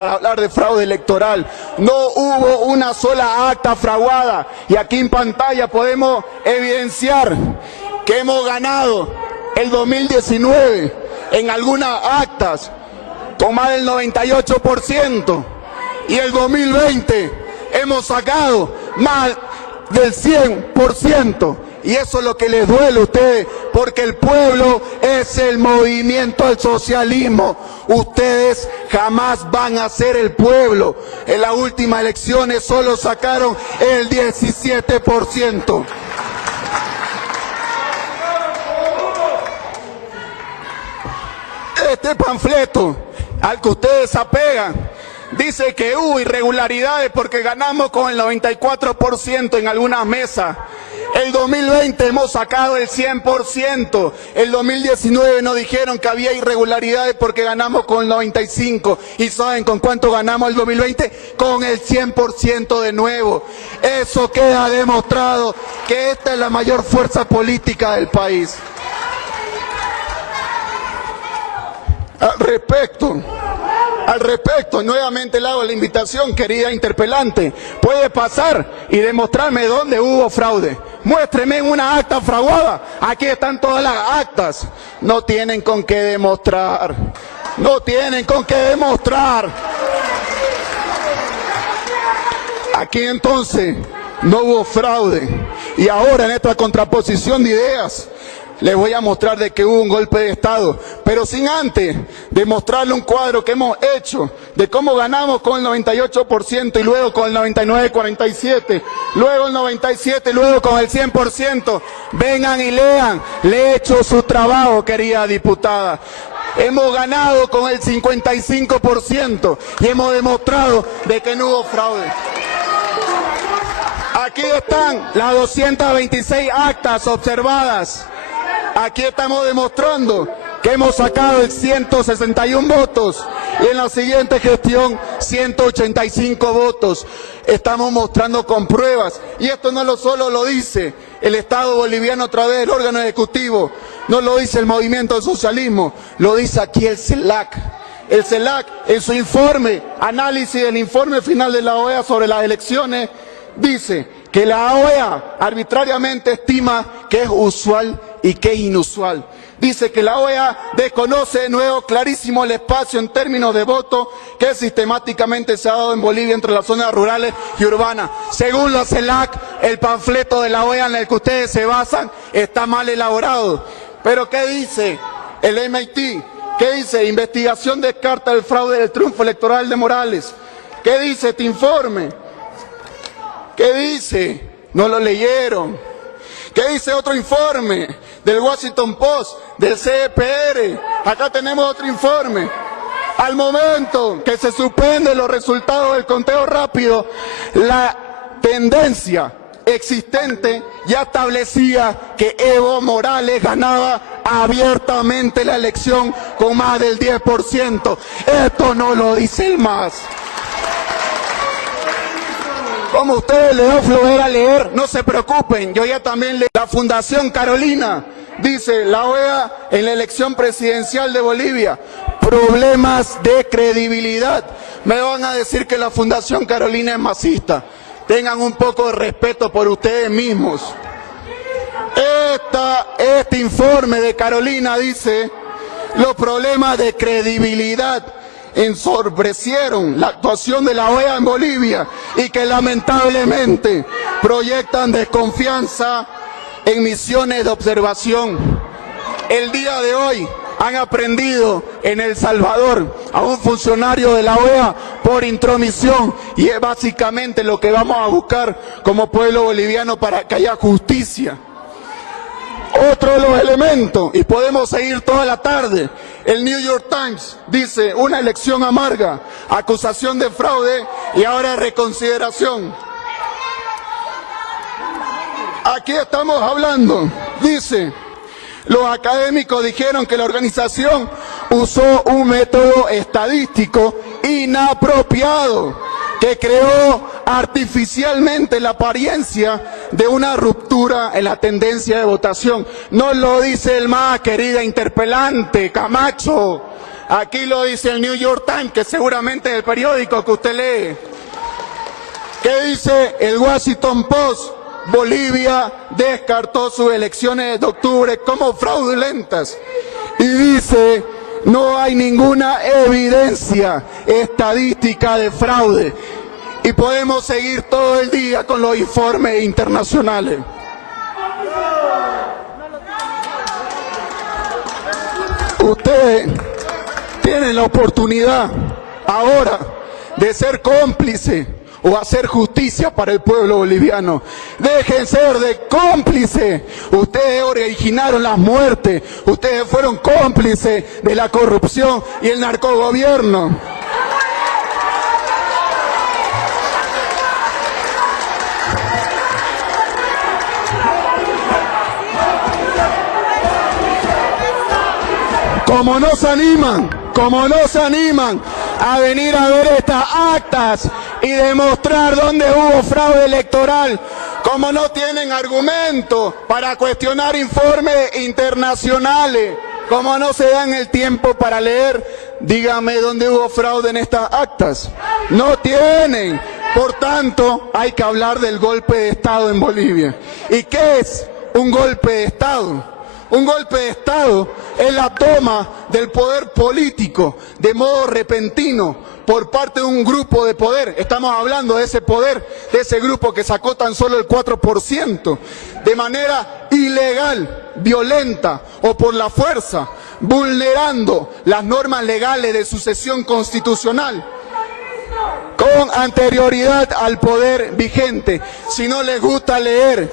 para hablar de fraude electoral. No hubo una sola acta fraguada y aquí en pantalla podemos evidenciar que hemos ganado el 2019 en algunas actas con más del 98% y el 2020 hemos sacado más del 100%. Y eso es lo que les duele a ustedes, porque el pueblo es el movimiento al socialismo. Ustedes jamás van a ser el pueblo. En las últimas elecciones solo sacaron el 17%. Este panfleto al que ustedes apegan dice que hubo irregularidades porque ganamos con el 94% en algunas mesas. El 2020 hemos sacado el 100%. El 2019 nos dijeron que había irregularidades porque ganamos con el 95%. ¿Y saben con cuánto ganamos el 2020? Con el 100% de nuevo. Eso queda demostrado que esta es la mayor fuerza política del país. Al respecto, nuevamente le hago la invitación, querida interpelante. Puede pasar y demostrarme dónde hubo fraude. Muéstreme una acta fraguada. Aquí están todas las actas. No tienen con qué demostrar. No tienen con qué demostrar. Aquí entonces no hubo fraude. Y ahora en esta contraposición de ideas les voy a mostrar de que hubo un golpe de Estado, pero sin antes demostrarle un cuadro que hemos hecho de cómo ganamos con el 98% y luego con el 99,47%, luego el 97% y luego con el 100%. Vengan y lean, le he hecho su trabajo, querida diputada. Hemos ganado con el 55% y hemos demostrado de que no hubo fraude. Aquí están las 226 actas observadas. Aquí estamos demostrando que hemos sacado el 161 votos y en la siguiente gestión 185 votos. Estamos mostrando con pruebas y esto no solo lo dice el Estado boliviano a través del órgano ejecutivo, no lo dice el movimiento del socialismo, lo dice aquí el CELAC. El CELAC en su informe, análisis del informe final de la OEA sobre las elecciones, dice que la OEA arbitrariamente estima que es usual y que es inusual. Dice que la OEA desconoce de nuevo clarísimo el espacio en términos de voto que sistemáticamente se ha dado en Bolivia entre las zonas rurales y urbanas. Según la CELAC, el panfleto de la OEA en el que ustedes se basan está mal elaborado. Pero ¿qué dice el MIT? ¿Qué dice? Investigación descarta el fraude del triunfo electoral de Morales. ¿Qué dice este informe? ¿Qué dice? No lo leyeron. ¿Qué dice otro informe del Washington Post, del CEPR? Acá tenemos otro informe. Al momento que se suspenden los resultados del conteo rápido, la tendencia existente ya establecía que Evo Morales ganaba abiertamente la elección con más del 10%. Esto no lo dice el MAS. Como ustedes les da flojera leer, no se preocupen, yo ya también leo. La Fundación Carolina, dice la OEA en la elección presidencial de Bolivia, problemas de credibilidad. Me van a decir que la Fundación Carolina es masista. Tengan un poco de respeto por ustedes mismos. Este informe de Carolina dice los problemas de credibilidad ensombrecieron la actuación de la OEA en Bolivia y que lamentablemente proyectan desconfianza en misiones de observación. El día de hoy han aprendido en El Salvador a un funcionario de la OEA por intromisión y es básicamente lo que vamos a buscar como pueblo boliviano para que haya justicia. Otro de los elementos, y podemos seguir toda la tarde, el New York Times dice una elección amarga, acusación de fraude y ahora reconsideración. Aquí estamos hablando, dice, los académicos dijeron que la organización usó un método estadístico inapropiado que creó artificialmente la apariencia de una ruptura en la tendencia de votación. No lo dice el MAS, querida interpelante, Camacho. Aquí lo dice el New York Times, que seguramente es el periódico que usted lee. ¿Qué dice el Washington Post? Bolivia descartó sus elecciones de octubre como fraudulentas. Y dice, no hay ninguna evidencia estadística de fraude. Y podemos seguir todo el día con los informes internacionales. Ustedes tienen la oportunidad ahora de ser cómplice o hacer justicia para el pueblo boliviano. Dejen ser de cómplice. Ustedes originaron las muertes. Ustedes fueron cómplices de la corrupción y el narcogobierno. Como no se animan a venir a ver estas actas y demostrar dónde hubo fraude electoral, como no tienen argumentos para cuestionar informes internacionales, como no se dan el tiempo para leer, dígame dónde hubo fraude en estas actas. No tienen. Por tanto, hay que hablar del golpe de Estado en Bolivia. ¿Y qué es un golpe de Estado? Un golpe de Estado es la toma del poder político de modo repentino por parte de un grupo de poder. Estamos hablando de ese poder, de ese grupo que sacó tan solo el 4%, de manera ilegal, violenta o por la fuerza, vulnerando las normas legales de sucesión constitucional con anterioridad al poder vigente. Si no les gusta leer,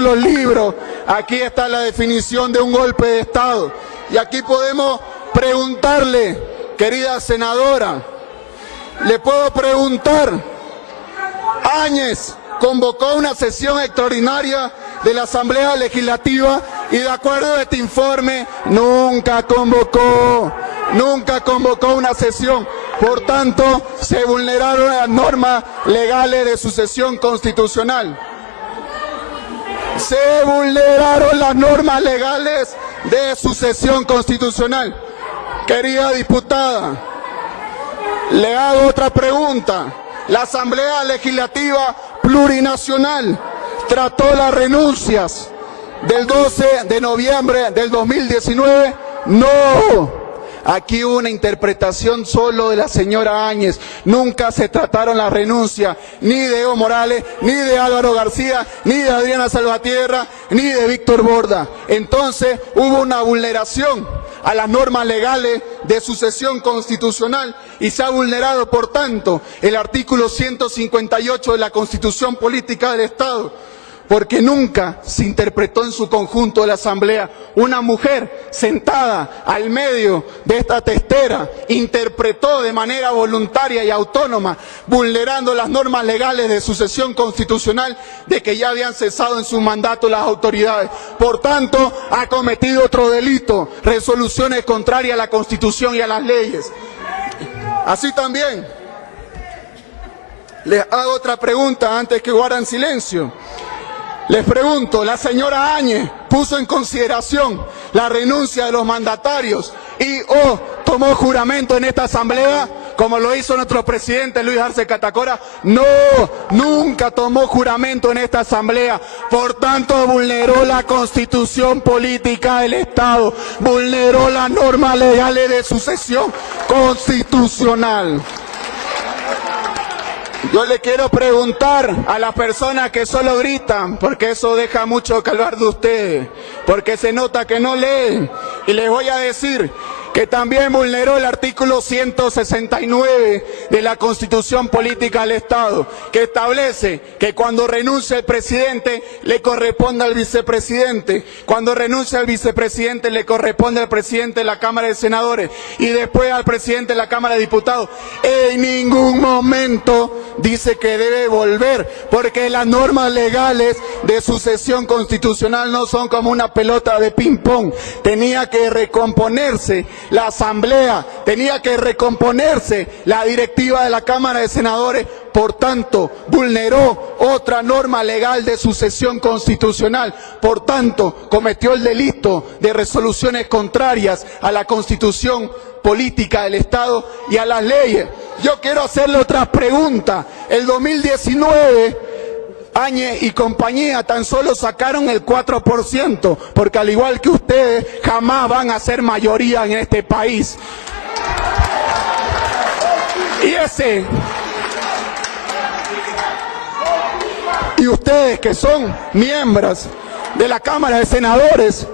los libros, aquí está la definición de un golpe de Estado. Y aquí podemos preguntarle, querida senadora, le puedo preguntar, Áñez convocó una sesión extraordinaria de la Asamblea Legislativa y de acuerdo a este informe nunca convocó una sesión. Por tanto, se vulneraron las normas legales de sucesión constitucional. Se vulneraron las normas legales de sucesión constitucional. Querida diputada, le hago otra pregunta. La Asamblea Legislativa Plurinacional trató las renuncias del 12 de noviembre del 2019. No. Aquí hubo una interpretación solo de la señora Áñez. Nunca se trataron las renuncias ni de Evo Morales, ni de Álvaro García, ni de Adriana Salvatierra, ni de Víctor Borda. Entonces hubo una vulneración a las normas legales de sucesión constitucional y se ha vulnerado, por tanto, el artículo 158 de la Constitución Política del Estado. Porque nunca se interpretó en su conjunto de la Asamblea. Una mujer sentada al medio de esta testera interpretó de manera voluntaria y autónoma, vulnerando las normas legales de sucesión constitucional de que ya habían cesado en su mandato las autoridades. Por tanto, ha cometido otro delito, resoluciones contrarias a la Constitución y a las leyes. Así también, les hago otra pregunta antes que guarden silencio. Les pregunto, la señora Áñez puso en consideración la renuncia de los mandatarios y tomó juramento en esta asamblea, como lo hizo nuestro presidente Luis Arce Catacora. No, nunca tomó juramento en esta asamblea. Por tanto, vulneró la Constitución Política del Estado, vulneró las normas legales de sucesión constitucional. Yo le quiero preguntar a las personas que solo gritan, porque eso deja mucho que hablar de ustedes, porque se nota que no leen, y les voy a decir que también vulneró el artículo 169 de la Constitución Política del Estado, que establece que cuando renuncia el presidente le corresponde al vicepresidente, cuando renuncia el vicepresidente le corresponde al presidente de la Cámara de Senadores y después al presidente de la Cámara de Diputados. En ningún momento dice que debe volver, porque las normas legales de sucesión constitucional no son como una pelota de ping-pong. Tenía que recomponerse la Asamblea, tenía que recomponerse la directiva de la Cámara de Senadores, por tanto, vulneró otra norma legal de sucesión constitucional, por tanto, cometió el delito de resoluciones contrarias a la Constitución política del Estado y a las leyes. Yo quiero hacerle otra pregunta. El 2019, Áñez y compañía tan solo sacaron el 4%, porque al igual que ustedes, jamás van a ser mayoría en este país. Y ustedes, que son miembros de la Cámara de Senadores,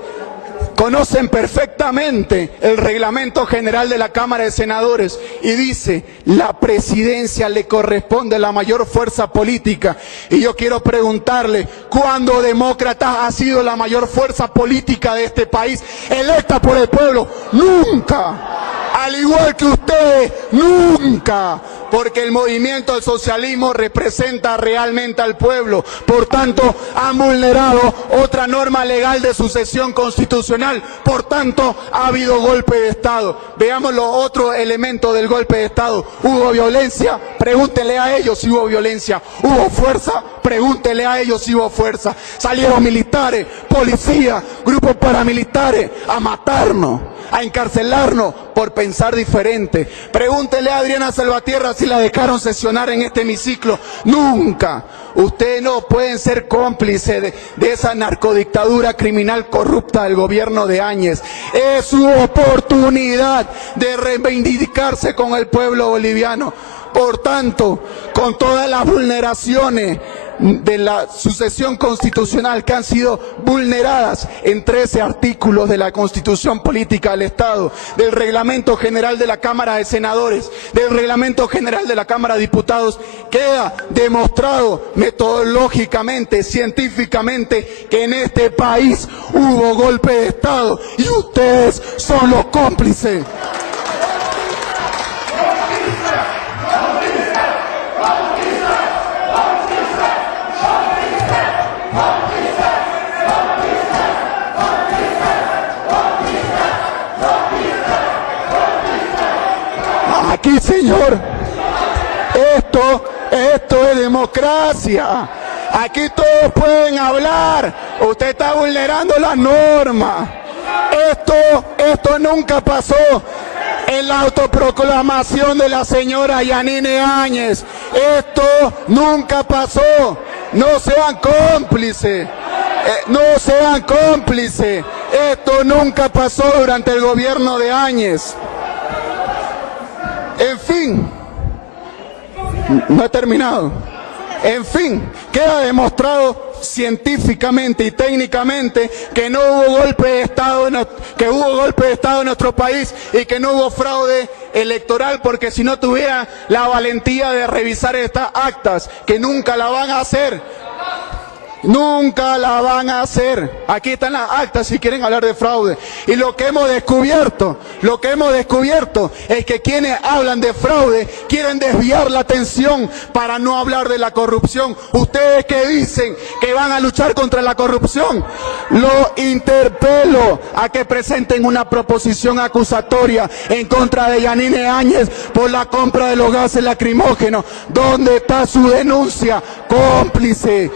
conocen perfectamente el reglamento general de la Cámara de Senadores y dice: la presidencia le corresponde a la mayor fuerza política. Y yo quiero preguntarle, ¿cuándo Demócratas ha sido la mayor fuerza política de este país, electa por el pueblo? Nunca. Al igual que ustedes, nunca. Porque el movimiento del socialismo representa realmente al pueblo. Por tanto, han vulnerado otra norma legal de sucesión constitucional. Por tanto, ha habido golpe de Estado. Veamos los otros elementos del golpe de Estado. ¿Hubo violencia? Pregúntele a ellos si hubo violencia. ¿Hubo fuerza? Pregúntele a ellos si hubo fuerza. Salieron militares, policías, grupos paramilitares a matarnos, a encarcelarnos por pensar diferente. Pregúntele a Adriana Salvatierra si la dejaron sesionar en este hemiciclo. Nunca. Ustedes no pueden ser cómplices de esa narcodictadura criminal corrupta del gobierno de Áñez. Es su oportunidad de reivindicarse con el pueblo boliviano. Por tanto, con todas las vulneraciones de la sucesión constitucional que han sido vulneradas en 13 artículos de la Constitución Política del Estado, del Reglamento General de la Cámara de Senadores, del Reglamento General de la Cámara de Diputados, queda demostrado metodológicamente, científicamente, que en este país hubo golpe de Estado y ustedes son los cómplices. Aquí, señor, esto es democracia. Aquí todos pueden hablar. Usted está vulnerando las normas. Esto nunca pasó en la autoproclamación de la señora Yanine Áñez. Esto nunca pasó. No sean cómplices. No sean cómplices. Esto nunca pasó durante el gobierno de Áñez. En fin, no he terminado. En fin, queda demostrado científicamente y técnicamente que no hubo golpe de Estado, que hubo golpe de Estado en nuestro país y que no hubo fraude electoral, porque si no tuviera la valentía de revisar estas actas, que nunca la van a hacer. Nunca la van a hacer. Aquí están las actas si quieren hablar de fraude. Y lo que hemos descubierto es que quienes hablan de fraude quieren desviar la atención para no hablar de la corrupción. Ustedes que dicen que van a luchar contra la corrupción, los interpelo a que presenten una proposición acusatoria en contra de Yanine Áñez por la compra de los gases lacrimógenos. ¿Dónde está su denuncia? Cómplice.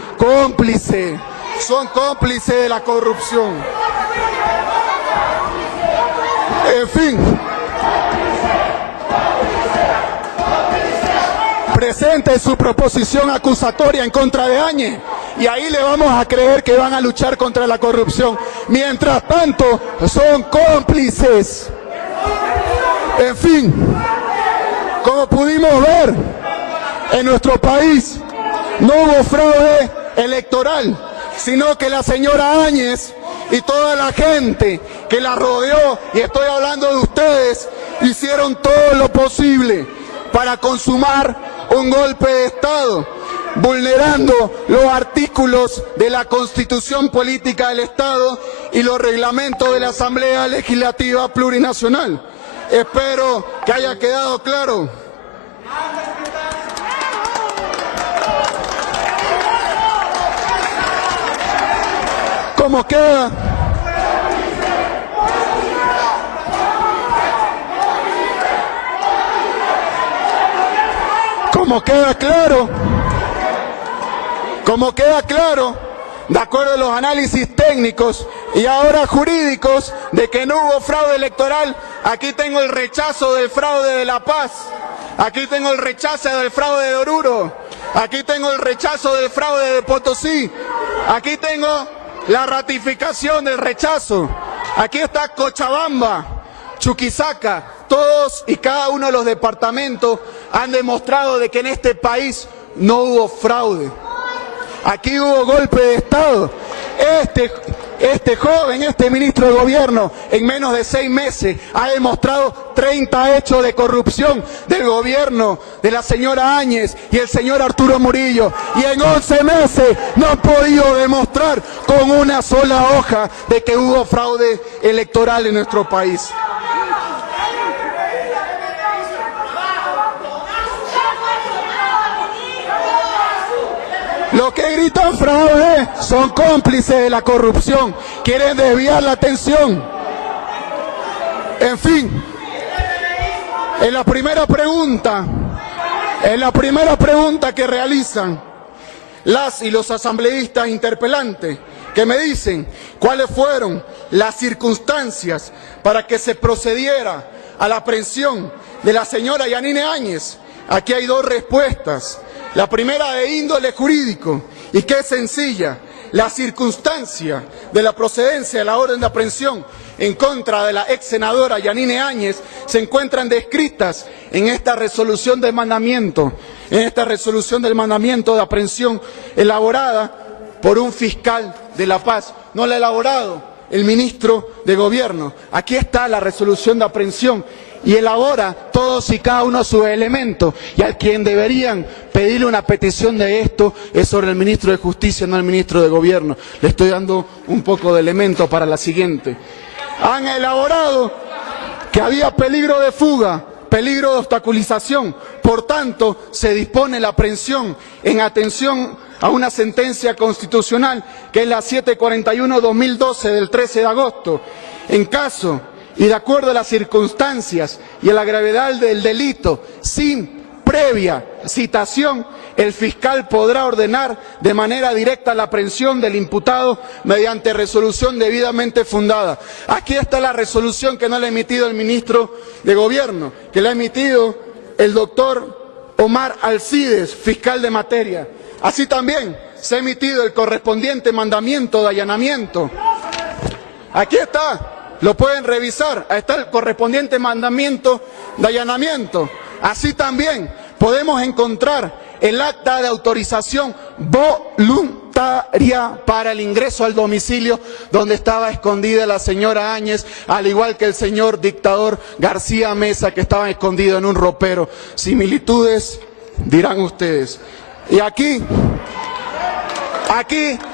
Son cómplices de la corrupción. En fin, presente su proposición acusatoria en contra de Áñez y ahí le vamos a creer que van a luchar contra la corrupción. Mientras tanto, son cómplices. En fin, como pudimos ver, en nuestro país no hubo fraude electoral, sino que la señora Áñez y toda la gente que la rodeó, y estoy hablando de ustedes, hicieron todo lo posible para consumar un golpe de Estado, vulnerando los artículos de la Constitución Política del Estado y los reglamentos de la Asamblea Legislativa Plurinacional. Espero que haya quedado claro. ¿Cómo queda? como queda claro, de acuerdo a los análisis técnicos y ahora jurídicos de que no hubo fraude electoral, aquí tengo el rechazo del fraude de La Paz, aquí tengo el rechazo del fraude de Oruro, aquí tengo el rechazo del fraude de Potosí, aquí tengo la ratificación del rechazo, aquí está Cochabamba, Chuquisaca, todos y cada uno de los departamentos han demostrado de que en este país no hubo fraude. Aquí hubo golpe de Estado. Este joven, este ministro de gobierno, en menos de 6 meses ha demostrado 30 hechos de corrupción del gobierno de la señora Áñez y el señor Arturo Murillo. Y en 11 meses no han podido demostrar con una sola hoja de que hubo fraude electoral en nuestro país. Los que gritan fraude son cómplices de la corrupción, quieren desviar la atención. En fin, en la primera pregunta que realizan las y los asambleístas interpelantes, que me dicen cuáles fueron las circunstancias para que se procediera a la aprehensión de la señora Yanine Áñez, aquí hay 2 respuestas. La primera de índole jurídico, y que es sencilla: la circunstancia de la procedencia de la orden de aprehensión en contra de la ex senadora Yanine Áñez se encuentran descritas en esta resolución de mandamiento, de aprehensión elaborada por un fiscal de La Paz. No la ha elaborado el ministro de Gobierno. Aquí está la resolución de aprehensión y elabora todos y cada uno de sus elementos, y a quien deberían pedirle una petición de esto es sobre el ministro de Justicia, no el ministro de Gobierno. Le estoy dando un poco de elementos para la siguiente. Han elaborado que había peligro de fuga, peligro de obstaculización, por tanto se dispone la aprehensión en atención a una sentencia constitucional que es la 741/2012 del 13 de agosto. En caso y de acuerdo a las circunstancias y a la gravedad del delito, sin previa citación, el fiscal podrá ordenar de manera directa la aprehensión del imputado mediante resolución debidamente fundada. Aquí está la resolución que no la ha emitido el ministro de Gobierno, que la ha emitido el doctor Omar Alcides, fiscal de materia. Así también se ha emitido el correspondiente mandamiento de allanamiento. Aquí está. Lo pueden revisar, ahí está el correspondiente mandamiento de allanamiento. Así también podemos encontrar el acta de autorización voluntaria para el ingreso al domicilio donde estaba escondida la señora Áñez, al igual que el señor dictador García Mesa, que estaba escondido en un ropero. Similitudes, dirán ustedes. Y aquí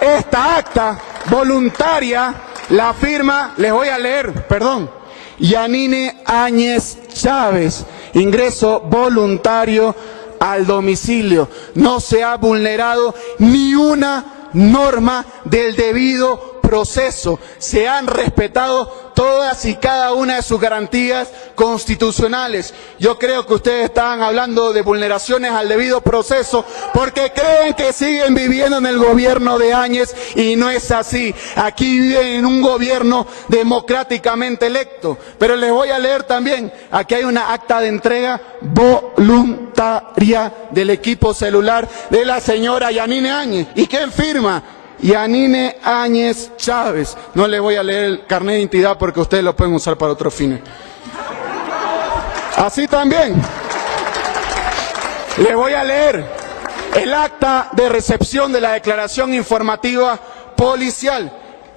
esta acta voluntaria la firma, les voy a leer, Yanine Áñez Chávez, ingreso voluntario al domicilio. No se ha vulnerado ni una norma del debido proceso. Se han respetado todas y cada una de sus garantías constitucionales. Yo creo que ustedes estaban hablando de vulneraciones al debido proceso porque creen que siguen viviendo en el gobierno de Áñez y no es así. Aquí viven en un gobierno democráticamente electo. Pero les voy a leer también, aquí hay una acta de entrega voluntaria del equipo celular de la señora Yanine Áñez. ¿Y quién firma? Yanine Áñez Chávez. No les voy a leer el carnet de identidad porque ustedes lo pueden usar para otros fines. Así también les voy a leer el acta de recepción de la declaración informativa policial,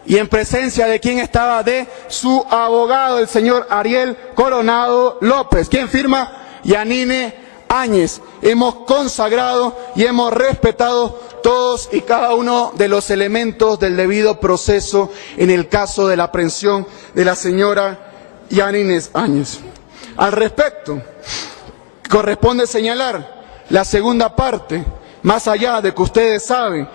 y en presencia de quien estaba, de su abogado, el señor Ariel Coronado López. ¿Quién firma? Yanine Áñez. Hemos consagrado y hemos respetado todos y cada uno de los elementos del debido proceso en el caso de la aprehensión de la señora Yanine Áñez. Al respecto, corresponde señalar la segunda parte, más allá de que ustedes saben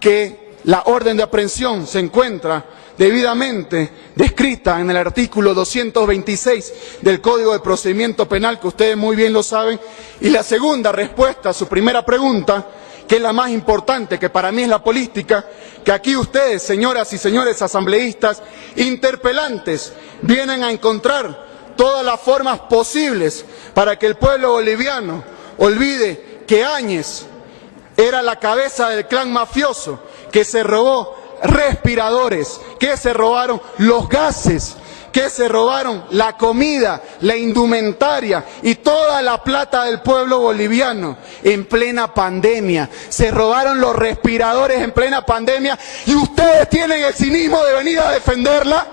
que la orden de aprehensión se encuentra debidamente descrita en el artículo 226 del Código de Procedimiento Penal, que ustedes muy bien lo saben. Y la segunda respuesta a su primera pregunta, que es la más importante, que para mí es la política, que aquí ustedes, señoras y señores asambleístas, interpelantes, vienen a encontrar todas las formas posibles para que el pueblo boliviano olvide que Áñez era la cabeza del clan mafioso, que se robó respiradores, que se robaron los gases, que se robaron la comida, la indumentaria y toda la plata del pueblo boliviano en plena pandemia. Se robaron los respiradores en plena pandemia y ustedes tienen el cinismo de venir a defenderla.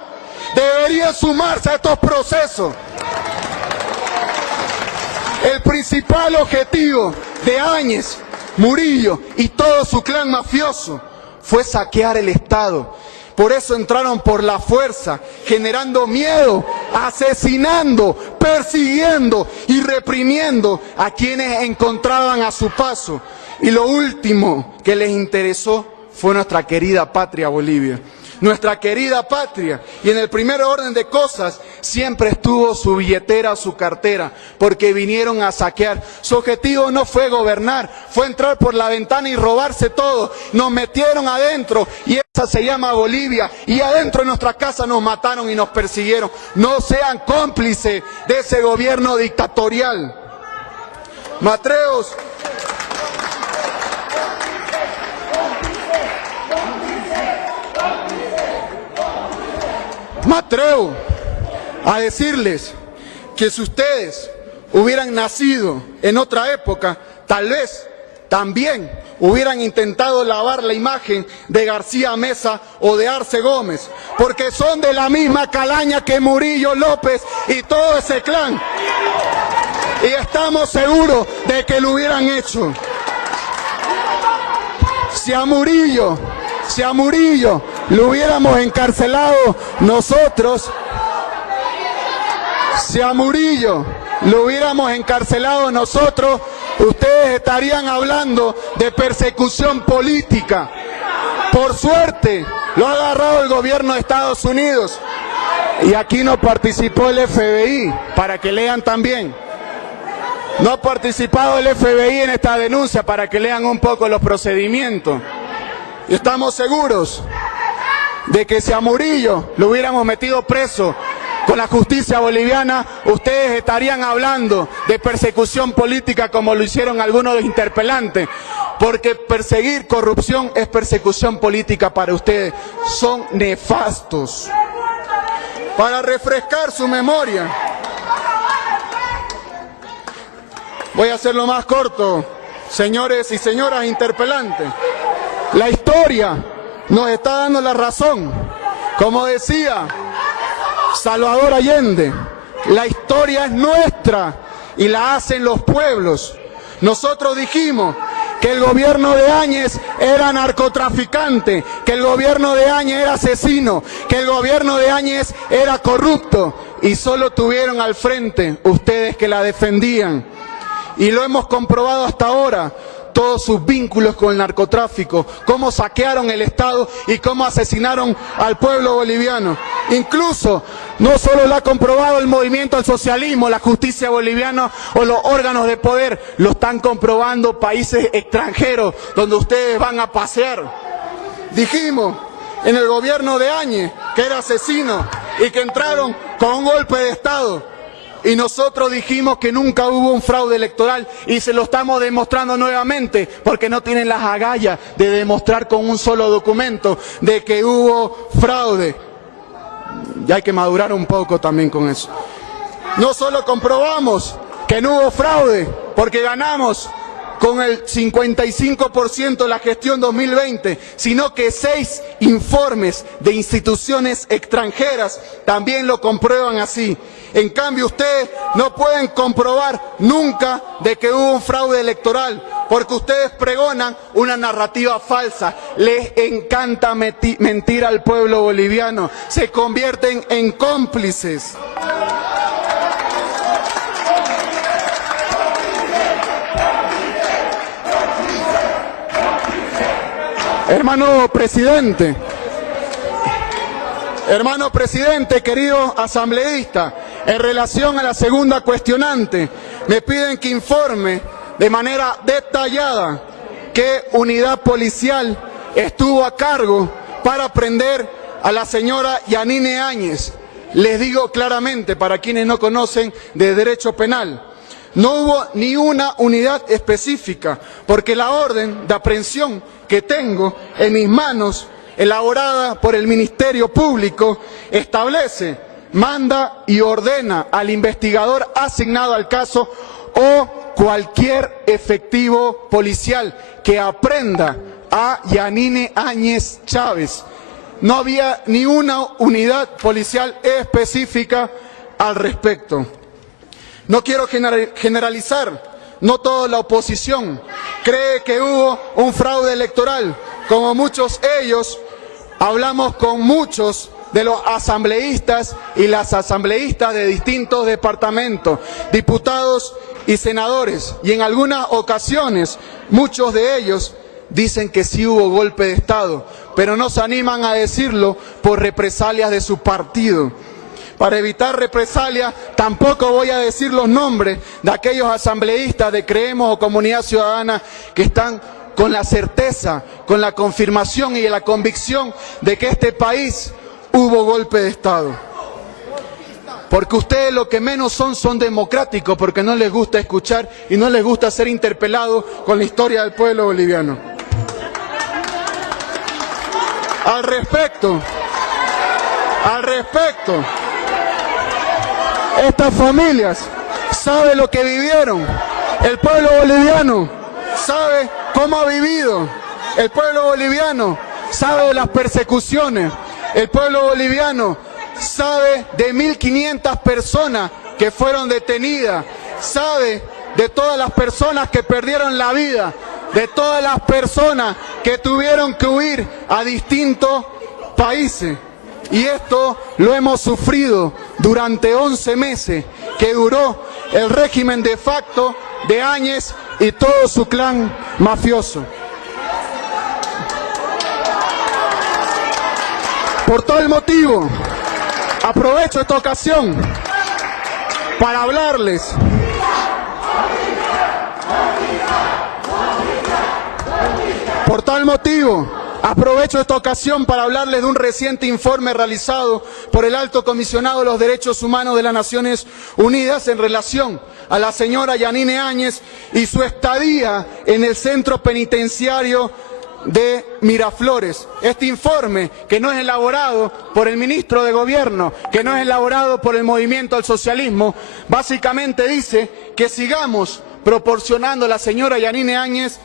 Deberían sumarse a estos procesos. El principal objetivo de Áñez, Murillo y todo su clan mafioso fue saquear el Estado. Por eso entraron por la fuerza, generando miedo, asesinando, persiguiendo y reprimiendo a quienes encontraban a su paso. Y lo último que les interesó fue nuestra querida patria Bolivia. Nuestra querida patria, y en el primer orden de cosas siempre estuvo su billetera, su cartera, porque vinieron a saquear. Su objetivo no fue gobernar, fue entrar por la ventana y robarse todo. Nos metieron adentro y esa se llama Bolivia, y adentro de nuestra casa nos mataron y nos persiguieron. No sean cómplices de ese gobierno dictatorial. Matreos, me atrevo a decirles que si ustedes hubieran nacido en otra época, tal vez también hubieran intentado lavar la imagen de García Meza o de Arce Gómez, porque son de la misma calaña que Murillo López y todo ese clan. Y estamos seguros de que lo hubieran hecho. Si a Murillo lo hubiéramos encarcelado nosotros, ustedes estarían hablando de persecución política. Por suerte, lo ha agarrado el gobierno de Estados Unidos y aquí no participó el FBI, para que lean también. No ha participado el FBI en esta denuncia, para que lean un poco los procedimientos. Y estamos seguros de que si a Murillo lo hubiéramos metido preso con la justicia boliviana, ustedes estarían hablando de persecución política como lo hicieron algunos de los interpelantes, porque perseguir corrupción es persecución política para ustedes. Son nefastos. Para refrescar su memoria, voy a hacerlo más corto, señores y señoras interpelantes. La historia nos está dando la razón. Como decía Salvador Allende, la historia es nuestra y la hacen los pueblos. Nosotros dijimos que el gobierno de Áñez era narcotraficante, que el gobierno de Áñez era asesino, que el gobierno de Áñez era corrupto, y solo tuvieron al frente ustedes que la defendían. Y lo hemos comprobado hasta ahora. Todos sus vínculos con el narcotráfico, cómo saquearon el Estado y cómo asesinaron al pueblo boliviano. Incluso, no solo lo ha comprobado el movimiento al socialismo, la justicia boliviana o los órganos de poder, lo están comprobando países extranjeros donde ustedes van a pasear. Dijimos en el gobierno de Áñez que era asesino y que entraron con un golpe de Estado. Y nosotros dijimos que nunca hubo un fraude electoral y se lo estamos demostrando nuevamente, porque no tienen las agallas de demostrar con un solo documento de que hubo fraude. Ya hay que madurar un poco también con eso. No solo comprobamos que no hubo fraude, porque ganamos con el 55% de la gestión 2020, sino que 6 informes de instituciones extranjeras también lo comprueban así. En cambio, ustedes no pueden comprobar nunca de que hubo un fraude electoral, porque ustedes pregonan una narrativa falsa. Les encanta mentir al pueblo boliviano. Se convierten en cómplices. Hermano presidente, Hermano presidente, querido asambleísta, en relación a la segunda cuestionante, me piden que informe de manera detallada qué unidad policial estuvo a cargo para prender a la señora Yanine Áñez. Les digo claramente, para quienes no conocen de derecho penal, no hubo ni una unidad específica, porque la orden de aprehensión que tengo en mis manos, elaborada por el Ministerio Público, establece, manda y ordena al investigador asignado al caso o cualquier efectivo policial que aprenda a Yanine Áñez Chávez. No había ni una unidad policial específica al respecto. No quiero generalizar, no toda la oposición cree que hubo un fraude electoral. Como muchos ellos, hablamos con muchos de los asambleístas y las asambleístas de distintos departamentos, diputados y senadores, y en algunas ocasiones muchos de ellos dicen que sí hubo golpe de Estado, pero no se animan a decirlo por represalias de su partido. Para evitar represalias, tampoco voy a decir los nombres de aquellos asambleístas de Creemos o Comunidad Ciudadana que están con la certeza, con la confirmación y la convicción de que este país hubo golpe de Estado. Porque ustedes lo que menos son democráticos, porque no les gusta escuchar y no les gusta ser interpelados con la historia del pueblo boliviano. Al respecto, estas familias saben lo que vivieron. El pueblo boliviano sabe cómo ha vivido. El pueblo boliviano sabe de las persecuciones. El pueblo boliviano sabe de 1.500 personas que fueron detenidas. Sabe de todas las personas que perdieron la vida. De todas las personas que tuvieron que huir a distintos países. Y esto lo hemos sufrido durante 11 meses que duró el régimen de facto de Áñez y todo su clan mafioso. Por tal motivo, aprovecho esta ocasión para hablarles de un reciente informe realizado por el Alto Comisionado de los Derechos Humanos de las Naciones Unidas en relación a la señora Yanine Áñez y su estadía en el centro penitenciario de Miraflores. Este informe, que no es elaborado por el ministro de Gobierno, que no es elaborado por el Movimiento al Socialismo, básicamente dice que sigamos proporcionando a la señora Yanine Áñez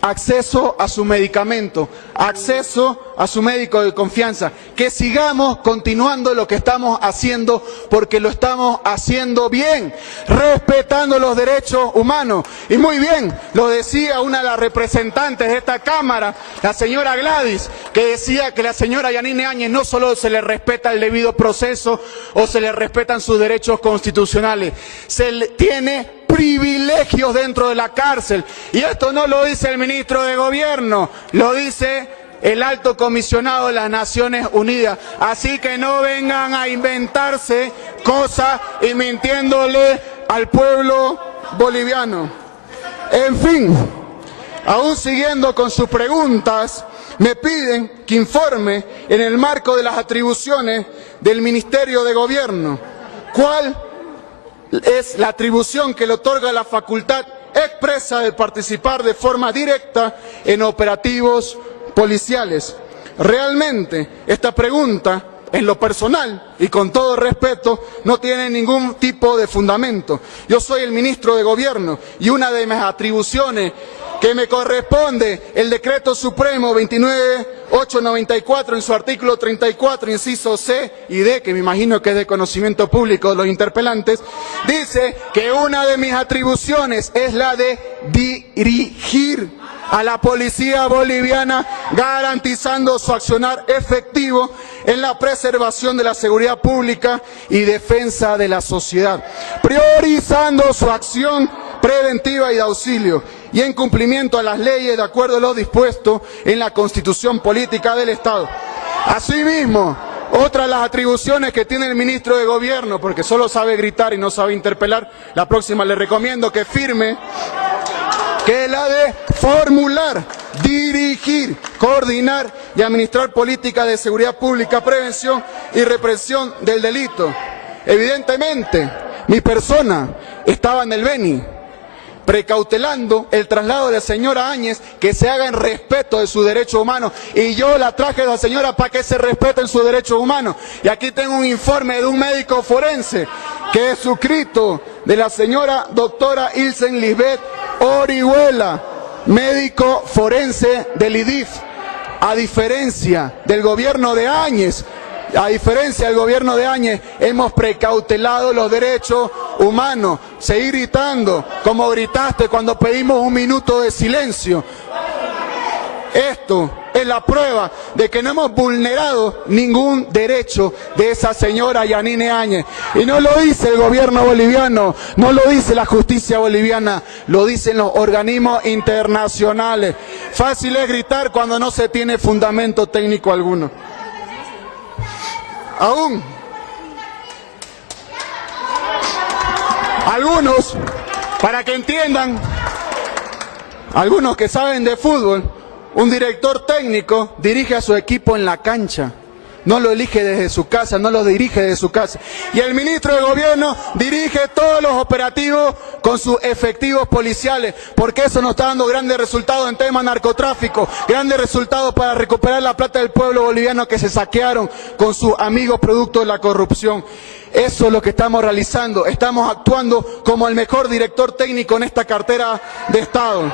acceso a su medicamento, acceso a su médico de confianza, que sigamos continuando lo que estamos haciendo porque lo estamos haciendo bien, respetando los derechos humanos. Y muy bien, lo decía una de las representantes de esta Cámara, la señora Gladys, que decía que la señora Yanine Áñez no solo se le respeta el debido proceso o se le respetan sus derechos constitucionales, se le tiene privilegios dentro de la cárcel. Y esto no lo dice el ministro de Gobierno, lo dice el Alto Comisionado de las Naciones Unidas. Así que no vengan a inventarse cosas y mintiéndole al pueblo boliviano. En fin, aún siguiendo con sus preguntas, me piden que informe en el marco de las atribuciones del Ministerio de Gobierno cuál es la atribución que le otorga la facultad expresa de participar de forma directa en operativos policiales. Realmente, esta pregunta, en lo personal y con todo respeto, no tiene ningún tipo de fundamento. Yo soy el ministro de Gobierno y una de mis atribuciones que me corresponde el Decreto Supremo 29894 en su artículo 34, inciso C y D, que me imagino que es de conocimiento público de los interpelantes, dice que una de mis atribuciones es la de dirigir a la policía boliviana, garantizando su accionar efectivo en la preservación de la seguridad pública y defensa de la sociedad, priorizando su acción preventiva y de auxilio, y en cumplimiento a las leyes de acuerdo a lo dispuesto en la Constitución Política del Estado. Asimismo, Otra de las atribuciones que tiene el ministro de Gobierno, porque solo sabe gritar y no sabe interpelar, la próxima le recomiendo que firme, que es la de formular, dirigir, coordinar y administrar políticas de seguridad pública, prevención y represión del delito. Evidentemente, mi persona estaba en el Beni, precautelando el traslado de la señora Áñez, que se haga en respeto de sus derechos humanos. Y yo la traje a la señora para que se respeten sus derechos humanos. Y aquí tengo un informe de un médico forense, que es suscrito de la señora doctora Ilsen Lisbeth Orihuela, médico forense del IDIF. A diferencia del gobierno de Áñez, hemos precautelado los derechos humanos. Seguir gritando como gritaste cuando pedimos un minuto de silencio. Esto es la prueba de que no hemos vulnerado ningún derecho de esa señora Yanine Áñez. Y no lo dice el gobierno boliviano, no lo dice la justicia boliviana, lo dicen los organismos internacionales. Fácil es gritar cuando no se tiene fundamento técnico alguno. Aún algunos, para que entiendan, algunos que saben de fútbol, un director técnico dirige a su equipo en la cancha, no lo elige desde su casa, no lo dirige desde su casa. Y el ministro de Gobierno dirige todos los operativos con sus efectivos policiales, porque eso nos está dando grandes resultados en temas narcotráfico, grandes resultados para recuperar la plata del pueblo boliviano que se saquearon con sus amigos producto de la corrupción. Eso es lo que estamos realizando, estamos actuando como el mejor director técnico en esta cartera de Estado.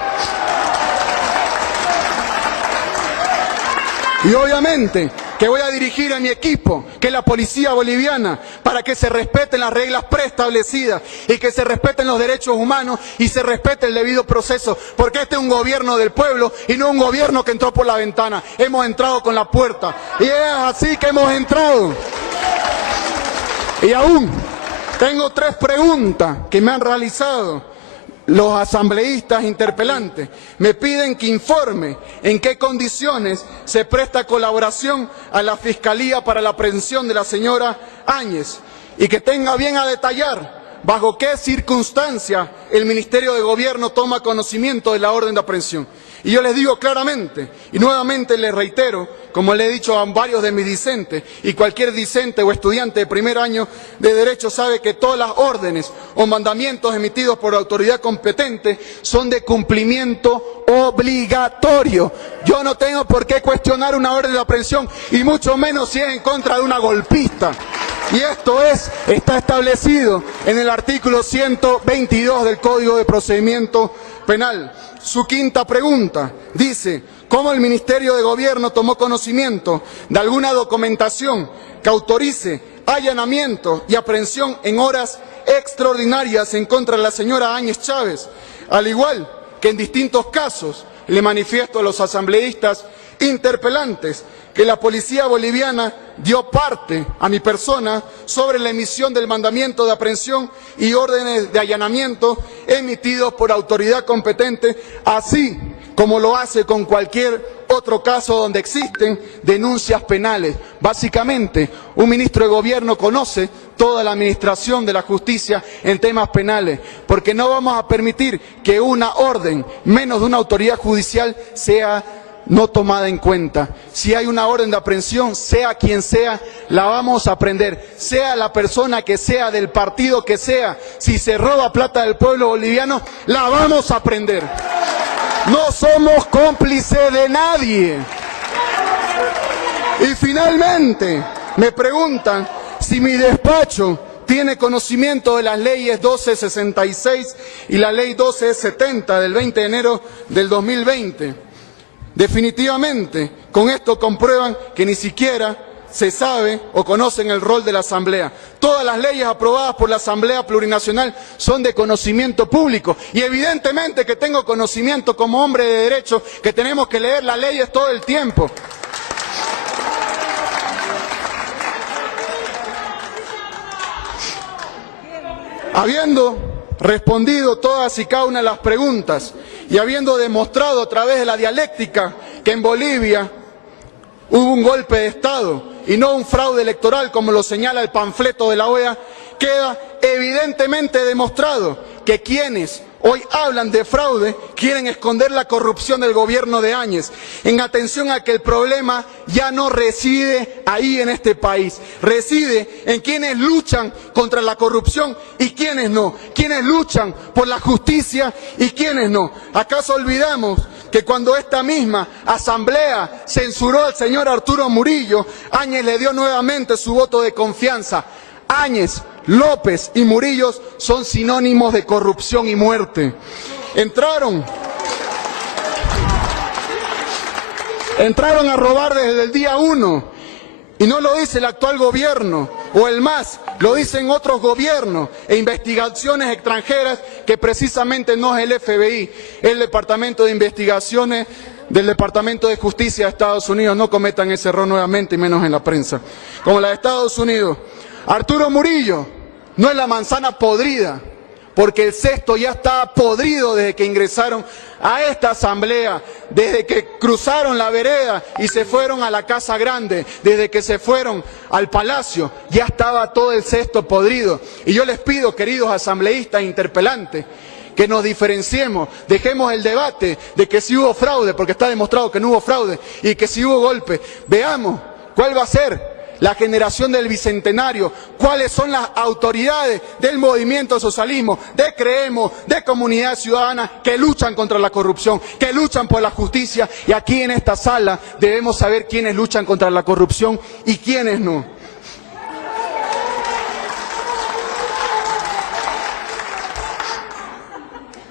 Y obviamente que voy a dirigir a mi equipo, que es la policía boliviana, para que se respeten las reglas preestablecidas y que se respeten los derechos humanos y se respete el debido proceso, porque este es un gobierno del pueblo y no un gobierno que entró por la ventana. Hemos entrado con la puerta y es así que hemos entrado. Y aún tengo 3 preguntas que me han realizado los asambleístas interpelantes. Me piden que informe en qué condiciones se presta colaboración a la Fiscalía para la aprehensión de la señora Áñez y que tenga bien a detallar bajo qué circunstancias el Ministerio de Gobierno toma conocimiento de la orden de aprehensión. Y yo les digo claramente, y nuevamente les reitero, como le he dicho a varios de mis discentes, y cualquier discente o estudiante de primer año de Derecho sabe que todas las órdenes o mandamientos emitidos por la autoridad competente son de cumplimiento obligatorio. Yo no tengo por qué cuestionar una orden de aprehensión, y mucho menos si es en contra de una golpista. Y esto está establecido en el artículo 122 del Código de Procedimiento Penal. Su quinta pregunta dice: ¿cómo el Ministerio de Gobierno tomó conocimiento de alguna documentación que autorice allanamiento y aprehensión en horas extraordinarias en contra de la señora Áñez Chávez? Al igual que en distintos casos, le manifiesto a los asambleístas interpelantes que la policía boliviana dio parte a mi persona sobre la emisión del mandamiento de aprehensión y órdenes de allanamiento emitidos por autoridad competente, así como lo hace con cualquier otro caso donde existen denuncias penales. Básicamente, un ministro de Gobierno conoce toda la administración de la justicia en temas penales, porque no vamos a permitir que una orden, menos de una autoridad judicial, sea no tomada en cuenta. Si hay una orden de aprehensión, sea quien sea, la vamos a prender, sea la persona que sea, del partido que sea. Si se roba plata del pueblo boliviano, la vamos a prender. No somos cómplices de nadie. Y finalmente me preguntan si mi despacho tiene conocimiento de las leyes 1266 y la ley 1270 del 20 de enero del 2020. Definitivamente, con esto comprueban que ni siquiera se sabe o conocen el rol de la Asamblea. Todas las leyes aprobadas por la Asamblea Plurinacional son de conocimiento público y evidentemente que tengo conocimiento como hombre de derecho que tenemos que leer las leyes todo el tiempo. Habiendo respondido todas y cada una de las preguntas y habiendo demostrado a través de la dialéctica que en Bolivia hubo un golpe de Estado y no un fraude electoral como lo señala el panfleto de la OEA, queda evidentemente demostrado que quienes hoy hablan de fraude quieren esconder la corrupción del gobierno de Áñez, en atención a que el problema ya no reside ahí en este país, reside en quienes luchan contra la corrupción y quienes no, quienes luchan por la justicia y quienes no. ¿Acaso olvidamos que cuando esta misma asamblea censuró al señor Arturo Murillo, Áñez le dio nuevamente su voto de confianza? Áñez, López y Murillo son sinónimos de corrupción y muerte. Entraron a robar desde el día 1, y no lo dice el actual gobierno o el MAS, lo dicen otros gobiernos e investigaciones extranjeras que precisamente no es el FBI, el Departamento de Investigaciones del Departamento de Justicia de Estados Unidos. No cometan ese error nuevamente, y menos en la prensa, como la de Estados Unidos. Arturo Murillo no es la manzana podrida, porque el cesto ya está podrido desde que ingresaron a esta asamblea, desde que cruzaron la vereda y se fueron a la Casa Grande, desde que se fueron al Palacio, ya estaba todo el cesto podrido. Y yo les pido, queridos asambleístas interpelantes, que nos diferenciemos, dejemos el debate de que si hubo fraude, porque está demostrado que no hubo fraude, y que si hubo golpe. Veamos cuál va a ser la generación del Bicentenario, cuáles son las autoridades del movimiento socialismo, de Creemos, de Comunidad Ciudadana, que luchan contra la corrupción, que luchan por la justicia, y aquí en esta sala debemos saber quiénes luchan contra la corrupción y quiénes no.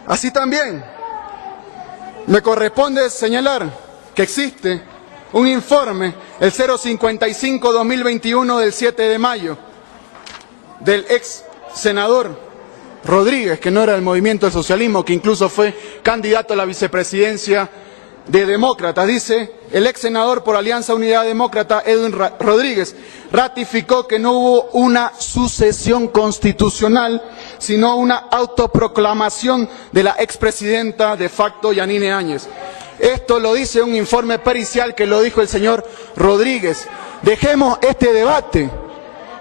Así también me corresponde señalar que existe un informe, el 055-2021 del 7 de mayo, del ex senador Rodríguez, que no era del movimiento del socialismo, que incluso fue candidato a la vicepresidencia de Demócratas. Dice: el ex senador por Alianza Unidad Demócrata, Edwin Rodríguez, ratificó que no hubo una sucesión constitucional, sino una autoproclamación de la expresidenta de facto Yanine Áñez. Esto lo dice un informe pericial que lo dijo el señor Rodríguez. Dejemos este debate,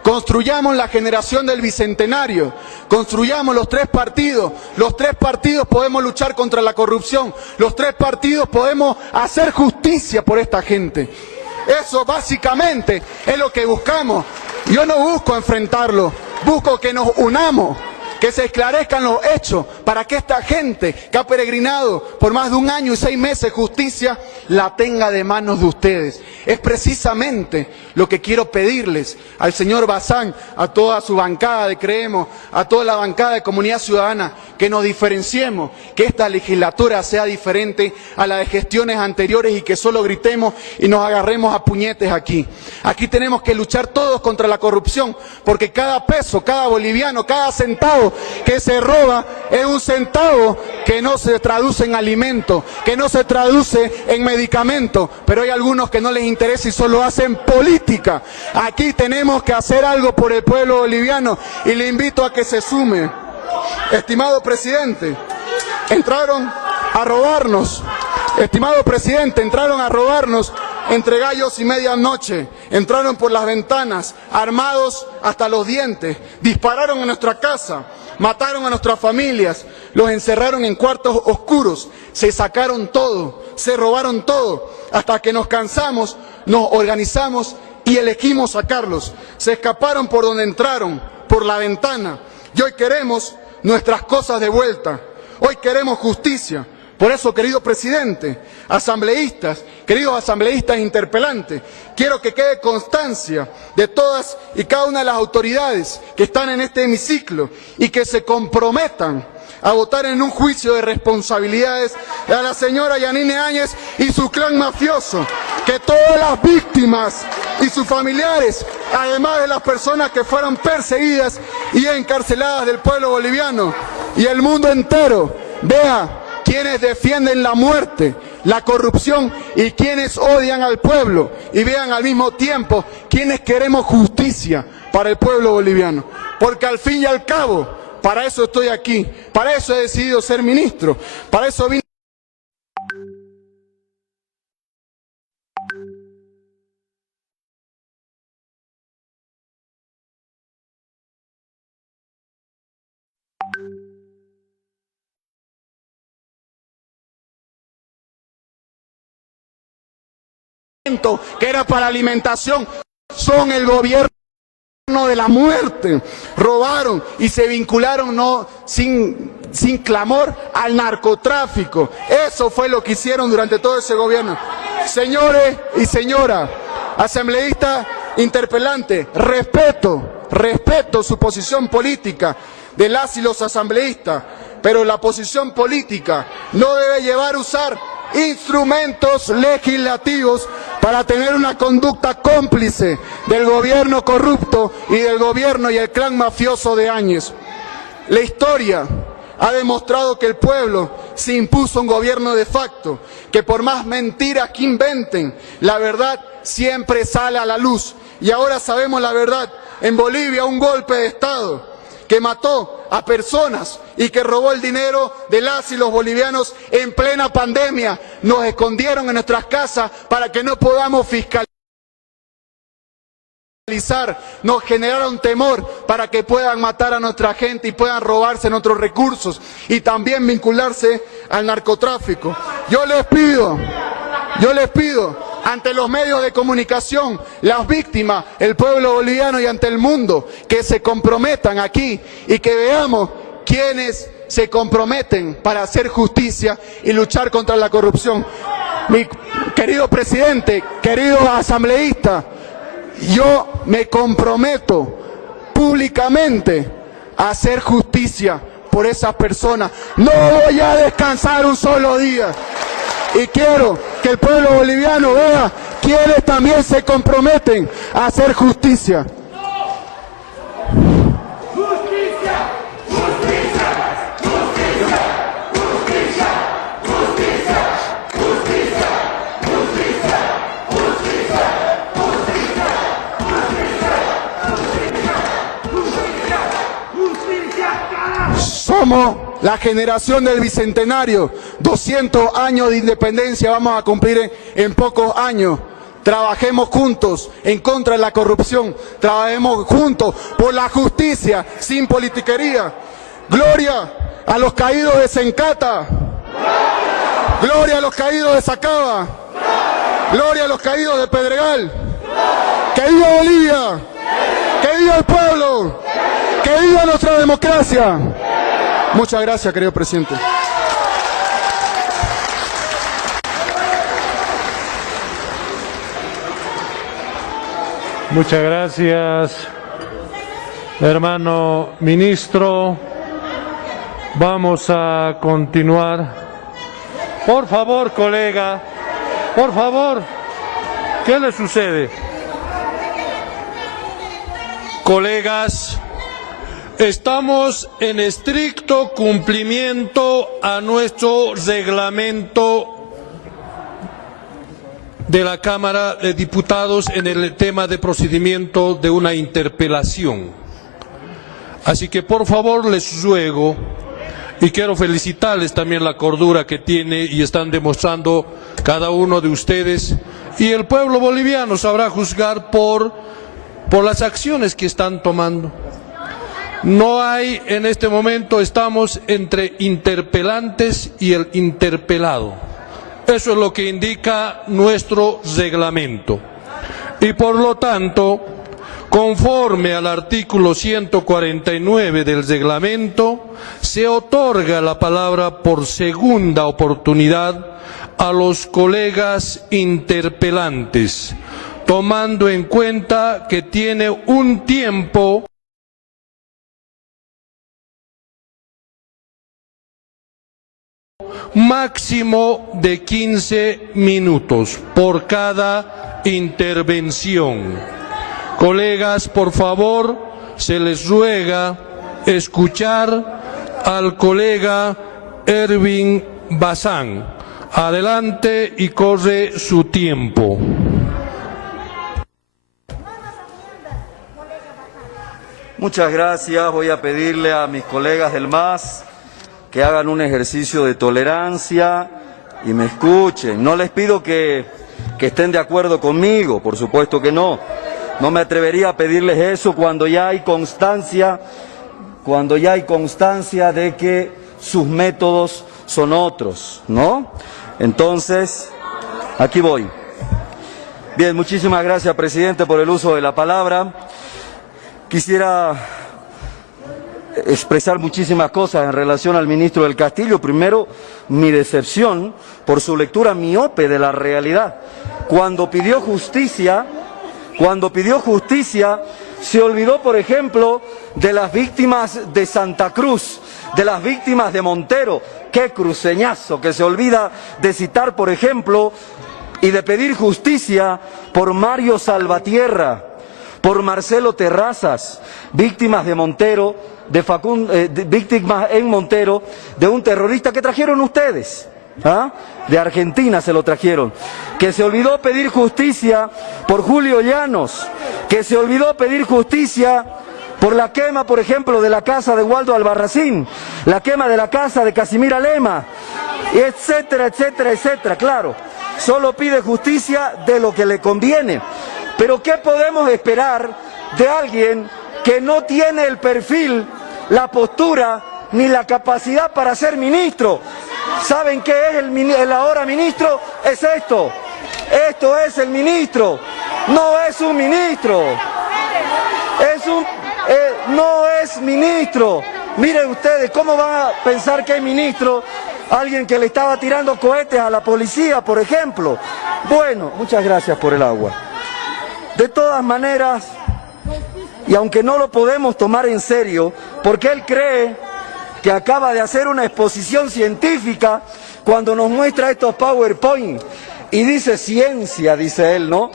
construyamos la generación del Bicentenario, construyamos los tres partidos. Los tres partidos podemos luchar contra la corrupción, los tres partidos podemos hacer justicia por esta gente. Eso básicamente es lo que buscamos. Yo no busco enfrentarlo, busco que nos unamos, que se esclarezcan los hechos, para que esta gente que ha peregrinado por más de 1 año y 6 meses justicia, la tenga de manos de ustedes. Es precisamente lo que quiero pedirles al señor Bazán, a toda su bancada de Creemos, a toda la bancada de Comunidad Ciudadana, que nos diferenciemos, que esta legislatura sea diferente a la de gestiones anteriores y que solo gritemos y nos agarremos a puñetes aquí. Aquí tenemos que luchar todos contra la corrupción, porque cada peso, cada boliviano, cada centavo que se roba es un centavo que no se traduce en alimento, que no se traduce en medicamento, pero hay algunos que no les interesa y solo hacen política. Aquí tenemos que hacer algo por el pueblo boliviano y le invito a que se sume. Estimado presidente, entraron a robarnos. Estimado presidente, entraron a robarnos entre gallos y medianoche, entraron por las ventanas, armados hasta los dientes, dispararon en nuestra casa, mataron a nuestras familias, los encerraron en cuartos oscuros, se sacaron todo, se robaron todo, hasta que nos cansamos, nos organizamos y elegimos sacarlos. Se escaparon por donde entraron, por la ventana, y hoy queremos nuestras cosas de vuelta, hoy queremos justicia. Por eso, querido presidente, asambleístas, queridos asambleístas interpelantes, quiero que quede constancia de todas y cada una de las autoridades que están en este hemiciclo y que se comprometan a votar en un juicio de responsabilidades a la señora Yanine Áñez y su clan mafioso, que todas las víctimas y sus familiares, además de las personas que fueron perseguidas y encarceladas del pueblo boliviano y el mundo entero, vea quienes defienden la muerte, la corrupción y quienes odian al pueblo, y vean al mismo tiempo quienes queremos justicia para el pueblo boliviano, porque al fin y al cabo, para eso estoy aquí, para eso he decidido ser ministro, para eso vine. que era para alimentación, son el gobierno de la muerte. Robaron y se vincularon sin clamor al narcotráfico. Eso fue lo que hicieron durante todo ese gobierno. Señores y señoras, asambleísta interpelante, respeto su posición política de las y los asambleístas, pero la posición política no debe llevar a usar instrumentos legislativos para tener una conducta cómplice del gobierno corrupto y del gobierno y el clan mafioso de Áñez. La historia ha demostrado que el pueblo se impuso un gobierno de facto, que por más mentiras que inventen, la verdad siempre sale a la luz. Y ahora sabemos la verdad. En Bolivia, un golpe de Estado que mató a personas y que robó el dinero de las y los bolivianos en plena pandemia. Nos escondieron en nuestras casas para que no podamos fiscalizar. Nos generaron temor para que puedan matar a nuestra gente y puedan robarse nuestros recursos y también vincularse al narcotráfico. Yo les pido ante los medios de comunicación, las víctimas, el pueblo boliviano y ante el mundo, que se comprometan aquí y que veamos quiénes se comprometen para hacer justicia y luchar contra la corrupción. Mi querido presidente, querido asambleísta, yo me comprometo públicamente a hacer justicia por esas personas. No voy a descansar un solo día. Y quiero que el pueblo boliviano vea quienes también se comprometen a hacer justicia. Somos la generación del Bicentenario, 200 años de independencia vamos a cumplir en pocos años. Trabajemos juntos en contra de la corrupción, trabajemos juntos por la justicia, sin politiquería. Gloria a los caídos de Sencata, gloria a los caídos de Sacaba, gloria a los caídos de Pedregal. ¡Que viva Bolivia! ¡Que viva el pueblo! ¡Que viva nuestra democracia! Muchas gracias, querido presidente. Muchas gracias, hermano ministro. Vamos a continuar. Por favor, colega, por favor, ¿qué le sucede? Colegas, estamos en estricto cumplimiento a nuestro reglamento de la Cámara de Diputados en el tema de procedimiento de una interpelación. Así que por favor les ruego, y quiero felicitarles también la cordura que tiene y están demostrando cada uno de ustedes, y el pueblo boliviano sabrá juzgar por las acciones que están tomando. No hay en este momento, estamos entre interpelantes y el interpelado. Eso es lo que indica nuestro reglamento. Y por lo tanto, conforme al artículo 149 del reglamento, se otorga la palabra por segunda oportunidad a los colegas interpelantes, tomando en cuenta que tiene un tiempo máximo de 15 minutos por cada intervención. Colegas, por favor, se les ruega escuchar al colega Erwin Bazán. Adelante y corre su tiempo. Muchas gracias. Voy a pedirle a mis colegas del MAS que hagan un ejercicio de tolerancia y me escuchen. No les pido que estén de acuerdo conmigo, por supuesto que no. No me atrevería a pedirles eso cuando ya hay constancia de que sus métodos son otros, ¿no? Entonces, aquí voy. Bien, muchísimas gracias, presidente, por el uso de la palabra. Quisiera expresar muchísimas cosas en relación al ministro del Castillo. Primero, mi decepción por su lectura miope de la realidad. Cuando pidió justicia, se olvidó, por ejemplo, de las víctimas de Santa Cruz, de las víctimas de Montero. ¡Qué cruceñazo! Que se olvida de citar, por ejemplo, y de pedir justicia por Mario Salvatierra, por Marcelo Terrazas, víctimas de Montero, víctimas en Montero de un terrorista que trajeron ustedes. De Argentina se lo trajeron, que se olvidó pedir justicia por Julio Llanos, que se olvidó pedir justicia por la quema, por ejemplo, de la casa de Waldo Albarracín, la quema de la casa de Casimira Lema, etcétera, etcétera, etcétera. Claro, solo pide justicia de lo que le conviene. Pero ¿qué podemos esperar de alguien que no tiene el perfil, la postura ni la capacidad para ser ministro? ¿Saben qué es el ahora ministro? Es esto. Esto es el ministro. No es un ministro. No es ministro. Miren ustedes, ¿cómo van a pensar que es ministro alguien que le estaba tirando cohetes a la policía, por ejemplo? Bueno, muchas gracias por el agua. De todas maneras, y aunque no lo podemos tomar en serio, porque él cree que acaba de hacer una exposición científica cuando nos muestra estos PowerPoint y dice ciencia, dice él, ¿no?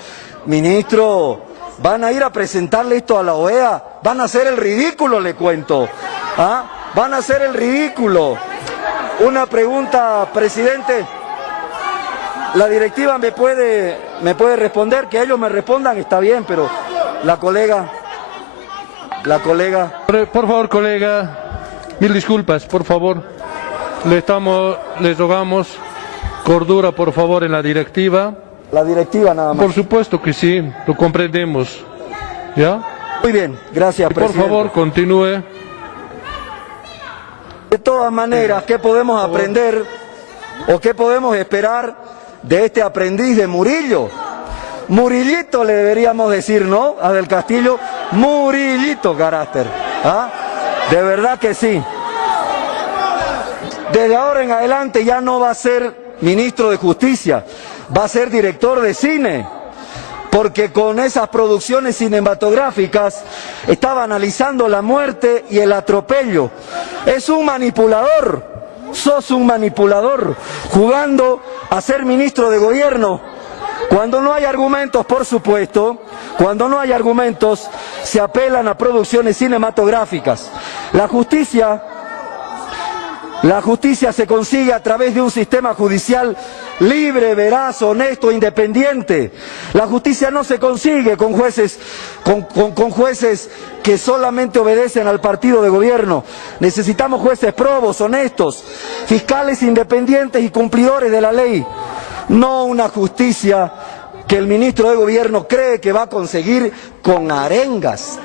Ministro, van a ir a presentarle esto a la OEA, van a hacer el ridículo, le cuento. Van a hacer el ridículo. Una pregunta, presidente. La directiva me puede responder, que ellos me respondan, está bien, pero la colega. Por favor, colega. Mil disculpas, por favor. Les rogamos cordura, por favor, en la directiva. La directiva nada más. Por supuesto que sí, lo comprendemos. ¿Ya? Muy bien, gracias, presidente. Por favor, continúe. De todas maneras, ¿qué podemos aprender o qué podemos esperar de este aprendiz de Murillo? Murillito le deberíamos decir, ¿no? A Del Castillo, Murillito carácter. De verdad que sí. Desde ahora en adelante ya no va a ser ministro de Justicia, va a ser director de cine, porque con esas producciones cinematográficas estaba analizando la muerte y el atropello. Es un manipulador, sos un manipulador, jugando a ser ministro de gobierno. Cuando no hay argumentos, por supuesto, cuando no hay argumentos, se apelan a producciones cinematográficas. La justicia se consigue a través de un sistema judicial libre, veraz, honesto, independiente. La justicia no se consigue con jueces que solamente obedecen al partido de gobierno. Necesitamos jueces probos, honestos, fiscales independientes y cumplidores de la ley. No una justicia que el ministro de gobierno cree que va a conseguir con arengas.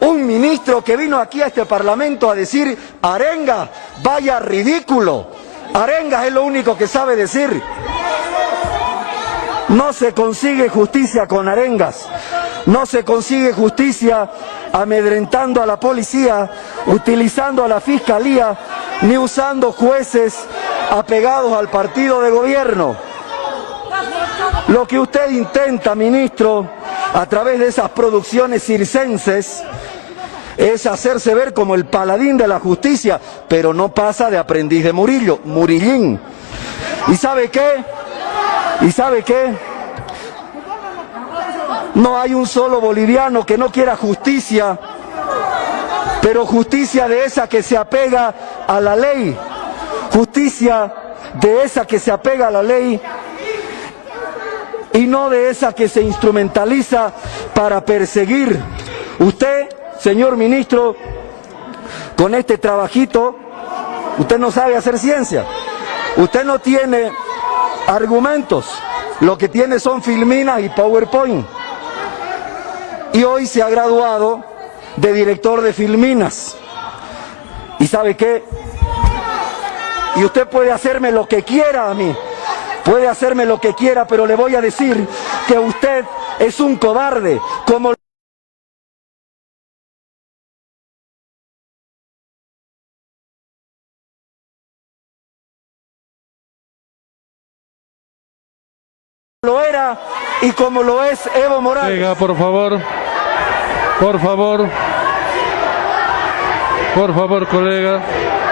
Un ministro que vino aquí a este parlamento a decir arenga, vaya ridículo. Arengas es lo único que sabe decir. No se consigue justicia con arengas. No se consigue justicia amedrentando a la policía, utilizando a la fiscalía, ni usando jueces apegados al partido de gobierno. Lo que usted intenta, ministro, a través de esas producciones circenses, es hacerse ver como el paladín de la justicia, pero no pasa de aprendiz de Murillo, Murillín. ¿Y sabe qué? No hay un solo boliviano que no quiera justicia, pero justicia de esa que se apega a la ley, justicia de esa que se apega a la ley, y no de esa que se instrumentaliza para perseguir. Usted, señor ministro, con este trabajito, usted no sabe hacer ciencia. Usted no tiene argumentos. Lo que tiene son filminas y PowerPoint. Y hoy se ha graduado de director de filminas. ¿Y sabe qué? Y usted puede hacerme lo que quiera a mí. puede hacerme lo que quiera, pero le voy a decir que usted es un cobarde, como lo era y como lo es Evo Morales. Colega, por favor. Por favor. Por favor, colega.